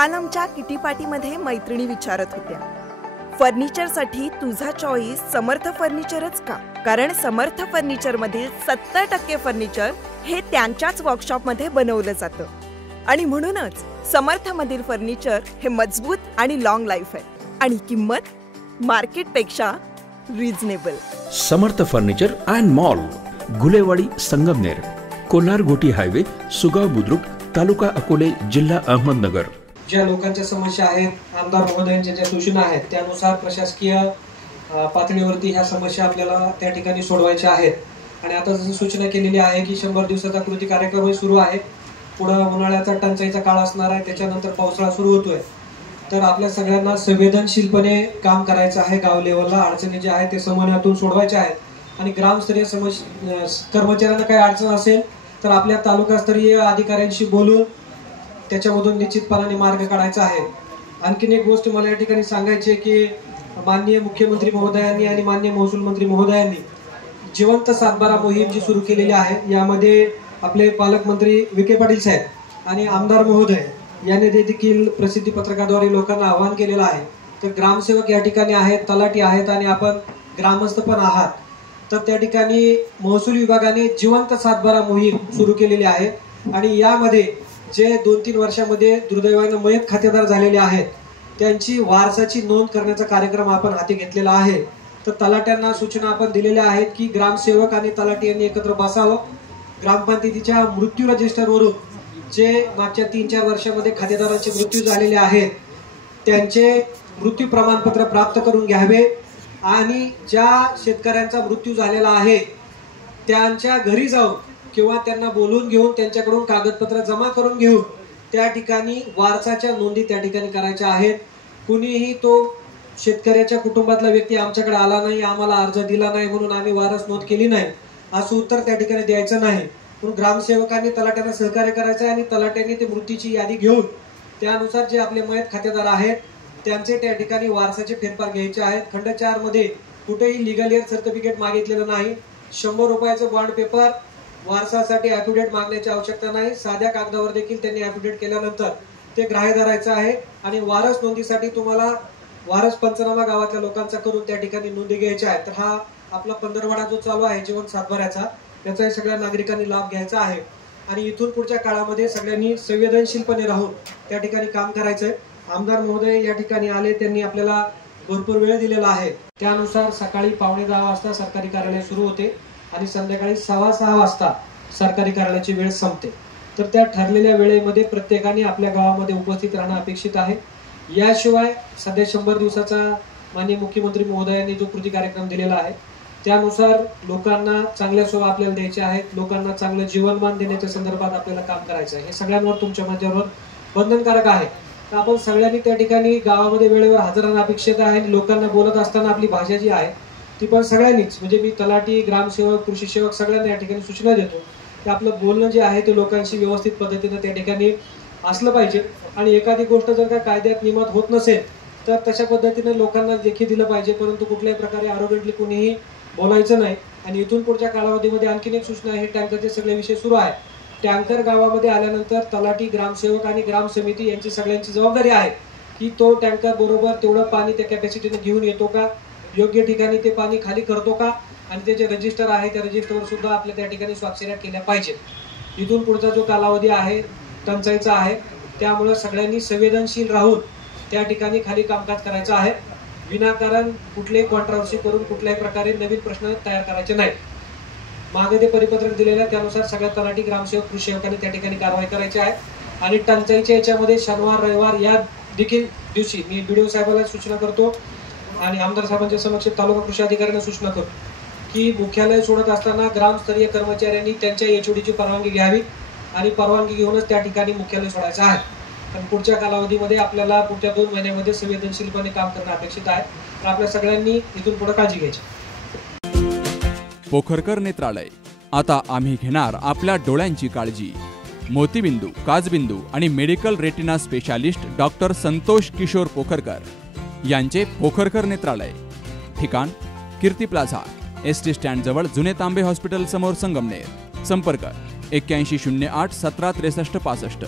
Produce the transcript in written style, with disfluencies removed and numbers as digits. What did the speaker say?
काल आमच्या किटी पार्टीमध्ये मैत्रिणी विचारत होत्या, फर्निचरसाठी तुझा चॉईस समर्थ फर्निचरच का? कारण समर्थ फर्निचर मधील 70% फर्निचर हे त्यांच्याच वर्कशॉपमध्ये बनवलं जातं आणि म्हणूनच समर्थ मधील फर्निचर हे मजबूत आणि लॉंग लाईफ आहे आणि किंमत मार्केटपेक्षा reasonable. Samarth furniture and mall, Gulewadi, Sangamner, Kolar गोटी हायवे, सुगाव बुद्रुक, तालुका अकोले, जिल्हा अहमदनगर। ज्या लोकांच्या समस्या आहेत, आमदार महोदयांच्या ज्या सूचना आहेत त्यानुसार प्रशासकीय पातळीवरती ह्या समस्या आपल्याला त्या ठिकाणी सोडवायच्या आहेत। आणि आता जसं सूचना केलेली आहे की 100 दिवसाचा कृती कार्यक्रम सुरू आहे। पुढे उन्हाळ्याचा टंचाईचा काळ असणार आहे, त्याच्यानंतर पावसाळा सुरू होतोय, तर आपल्या सगळ्यांना संवेदनशीलपणे काम करायचं आहे। गाव लेवलला अडचणी ज्या आहेत ते समन्वयातून सोडवायच्या आहेत आणि ग्रामस्तरीय कर्मचाऱ्यांना काही अडचण असेल तर आपल्या तालुकास्तरीय अधिकाऱ्यांशी बोलून त्याच्यामधून निश्चितपणाने मार्ग काढायचा आहे। आणखीन एक गोष्ट मला या ठिकाणी सांगायची आहे की माननीय मुख्यमंत्री महोदयांनी आणि माननीय महसूल मंत्री महोदयांनी जिवंत सातबारा मोहीम जी सुरू केलेली आहे, यामध्ये आपले पालकमंत्री विखे पाटील साहेब आणि आमदार महोदय यांनी देखील प्रसिद्धी पत्रकाद्वारे लोकांना आवाहन केलेलं आहे। तर ग्रामसेवक या ठिकाणी आहेत, तलाठी आहेत आणि आपण ग्रामस्थ पण आहात, तर त्या ठिकाणी महसूल विभागाने जिवंत सातबारा मोहीम सुरू केलेली आहे आणि यामध्ये जे 2-3 वर्षामध्ये दुर्दैवाने मयत खातेदार झालेले आहेत त्यांची वारसाची नोंद करण्याचा कार्यक्रम आपण हाती घेतलेला आहे। तर तलाट्यांना सूचना आपण दिलेल्या आहेत की ग्रामसेवक आणि तलाठी यांनी एकत्र बसावं, ग्रामपंचायतीच्या मृत्यू रजिस्टरवरून जे मागच्या 3-4 वर्षामध्ये खातेदारांचे मृत्यू झालेले आहेत त्यांचे मृत्यू प्रमाणपत्र प्राप्त करून घ्यावे आणि ज्या शेतकऱ्यांचा मृत्यू झालेला आहे त्यांच्या घरी जाऊन किंवा त्यांना बोलून घेऊन त्यांच्याकडून कागदपत्र जमा करून घेऊन त्या ठिकाणी वारसाच्या नोंदी त्या ठिकाणी करायच्या आहेत। कुणीही तो शेतकऱ्याच्या कुटुंबातला व्यक्ती आमच्याकडे आला नाही, आम्हाला अर्ज दिला नाही म्हणून आम्ही वारस नोंद केली नाही असं उत्तर त्या ठिकाणी द्यायचं नाही। पण ग्रामसेवकांनी तलाट्यांना सहकार्य करायचं आहे आणि तलाट्यांनी ते मृत्यूची यादी घेऊन त्यानुसार जे आपले मयत खातेदार आहेत त्यांचे त्या ठिकाणी वारसाचे फेरफार घ्यायचे आहेत। खंड 4 मध्ये कुठेही लिगल एअर सर्टिफिकेट मागितलेलं नाही, 100 रुपयाचं बॉन्ड पेपर, वारसासाठी ॲफिडेव्हिट मागण्याची आवश्यकता नाही, साध्या कागदावर देखील त्यांनी ॲफिडेव्हिट केल्यानंतर ते ग्राह्य धरायचं आहे आणि वारस नोंदीसाठी तुम्हाला वारस पंचनामा गावातल्या लोकांचा करून त्या ठिकाणी नोंदी घ्यायच्या आहेत। तर हा आपला पंधरवडा जो चालू आहे जीवन सातबाऱ्याचा, त्याचा सगळ्या नागरिकांनी लाभ घ्यायचा आहे आणि इथून पुढच्या काळामध्ये सगळ्यांनी संवेदनशीलपणे राहून त्या ठिकाणी काम करायचंय। आमदार महोदय या ठिकाणी आले, त्यांनी आपल्याला भरपूर वेळ दिलेला आहे, त्यानुसार सकाळी 9:15 वाजता सरकारी कार्यालय सुरू होते आणि संध्याकाळी 6:15 वाजता सरकारी कार्यालयाची वेळ संपते। तर त्या ठरलेल्या वेळेमध्ये प्रत्येकाने आपल्या गावामध्ये उपस्थित राहणं अपेक्षित आहे। याशिवाय सध्या 100 दिवसाचा माननीय मुख्यमंत्री महोदयांनी जो कृती कार्यक्रम दिलेला आहे त्यानुसार लोकांना चांगल्या सेवा आपल्याला द्यायच्या आहेत, लोकांना चांगलं जीवनमान देण्याच्या संदर्भात आपल्याला काम करायचं आहे। हे सगळ्यांवर तुमच्या माझ्यावर बंधनकारक आहे, तर आपण सगळ्यांनी त्या ठिकाणी गावामध्ये वेळेवर हजर राहणं अपेक्षित आहे। लोकांना बोलत असताना आपली भाषा जी आहे ती पण सगळ्यांनीच, म्हणजे मी तलाठी, ग्रामसेवक, कृषी सेवक सगळ्यांना या ठिकाणी सूचना देतो की आपलं बोलणं जे आहे ते लोकांशी व्यवस्थित पद्धतीने त्या ठिकाणी असलं पाहिजे आणि एखादी गोष्ट जर का कायद्यात नियमात होत नसेल तर तशा पद्धतीने लोकांना देखील दिलं पाहिजे, परंतु कुठल्याही प्रकारे आरोग्यंटली कोणीही बोलायचं नाही। आणि इथून पुढच्या कालावधीमध्ये आणखीन एक सूचना आहे, टँकरचे सगळे विषय सुरू आहे। टँकर गावामध्ये आल्यानंतर तलाठी, ग्रामसेवक आणि ग्राम समिती यांची सगळ्यांची जबाबदारी आहे की तो टँकर बरोबर तेवढं पाणी त्या कॅपॅसिटीने घेऊन येतो का, योग्य ठिकाणी ते पाणी खाली करतो का, आणि ते जे रजिस्टर आहे त्या रजिस्टरवर सुद्धा आपल्या त्या ठिकाणी स्वाक्षऱ्या केल्या पाहिजेत। इथून पुढचा जो कालावधी आहे टंचाईचा आहे, त्यामुळे सगळ्यांनी संवेदनशील राहून त्या ठिकाणी खाली कामकाज करायचं आहे। विनाकारण कुठलेही कॉन्ट्रोवर्सी करून कुठल्याही प्रकारे नवीन प्रश्न तयार करायचे नाही। मागे ते परिपत्रक दिलेलं आहे त्यानुसार सगळ्या तलाठी, ग्रामसेवक, कृषी सेवकांनी त्या ठिकाणी कारवाई करायची आहे। आणि टंचाईच्या याच्यामध्ये शनिवार, रविवार या देखील दिवशी मी बीडीओ साहेबांना सूचना करतो आणि आमदार साहेबांच्या समक्ष तालुका कृषी अधिकाऱ्यांना सूचना करतो की मुख्यालय सोडत असताना ग्रामस्तरीय कर्मचाऱ्यांनी त्यांच्या एचओडीची परवानगी घ्यावी आणि परवानगी घेऊनच त्या ठिकाणी मुख्यालय सोडायचं आहे। पण पुढच्या कालावधीमध्ये आपल्याला पुढच्या 2 महिन्यामध्ये संवेदनशीलपणे काम करणं अपेक्षित आहे, तर आपल्या सगळ्यांनी इथून पुढे काळजी घ्यायची। पोखरकर नेत्रालय, आता आम्ही घेणार आपल्या डोळ्यांची काळजी। मोतीबिंदू, काचबिंदू आणि medical retina specialist doctor Santosh Kishor Pokharkar यांचे पोखरकर नेत्रालय, ठिकाण कीर्ती प्लाझा, एसटी स्टँड जवळ, जुने तांबे हॉस्पिटल समोर, संगमनेर। संपर्क 8108 17 63 65।